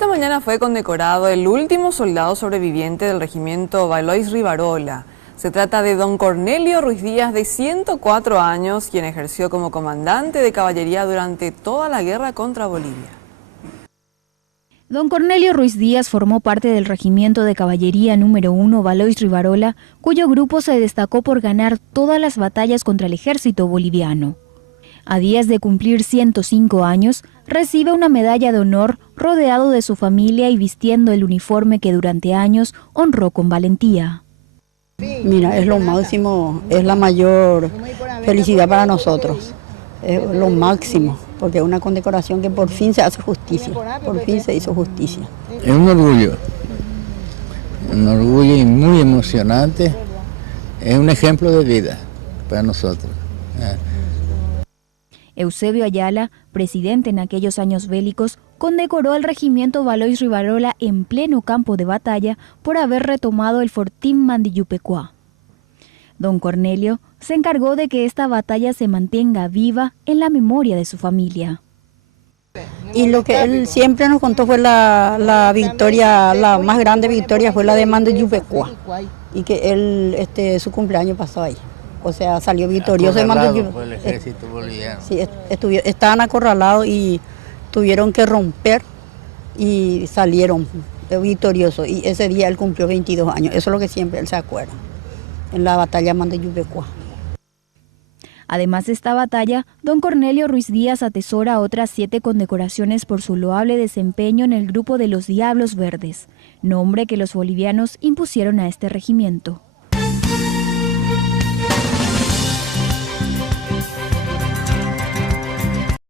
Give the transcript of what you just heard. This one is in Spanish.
esta mañana fue condecorado el último soldado sobreviviente del regimiento Valois Rivarola. Se trata de don Cornelio Ruiz Díaz, de 104 años, quien ejerció como comandante de caballería durante toda la guerra contra Bolivia. Don Cornelio Ruiz Díaz formó parte del regimiento de caballería número 1 Valois Rivarola, cuyo grupo se destacó por ganar todas las batallas contra el ejército boliviano. A días de cumplir 105 años, recibe una medalla de honor rodeado de su familia y vistiendo el uniforme que durante años honró con valentía. Mira, es lo máximo, es la mayor felicidad para nosotros, es lo máximo, porque es una condecoración que por fin se hace justicia, por fin se hizo justicia. Es un orgullo y muy emocionante, es un ejemplo de vida para nosotros. Eusebio Ayala, presidente en aquellos años bélicos, condecoró al regimiento Valois Rivarola en pleno campo de batalla por haber retomado el fortín Mandiyupecuá. Don Cornelio se encargó de que esta batalla se mantenga viva en la memoria de su familia. Y lo que él siempre nos contó fue la victoria, la más grande victoria fue la de Mandiyupecuá, y que él, su cumpleaños pasó ahí. O sea, salió victorioso de Mandiyupecuá. Por el ejército boliviano. Sí, estaban acorralados y tuvieron que romper y salieron victoriosos. Y ese día él cumplió 22 años. Eso es lo que siempre él se acuerda, en la batalla Mandiyupecuá. Además de esta batalla, don Cornelio Ruiz Díaz atesora otras 7 condecoraciones por su loable desempeño en el grupo de los Diablos Verdes, nombre que los bolivianos impusieron a este regimiento.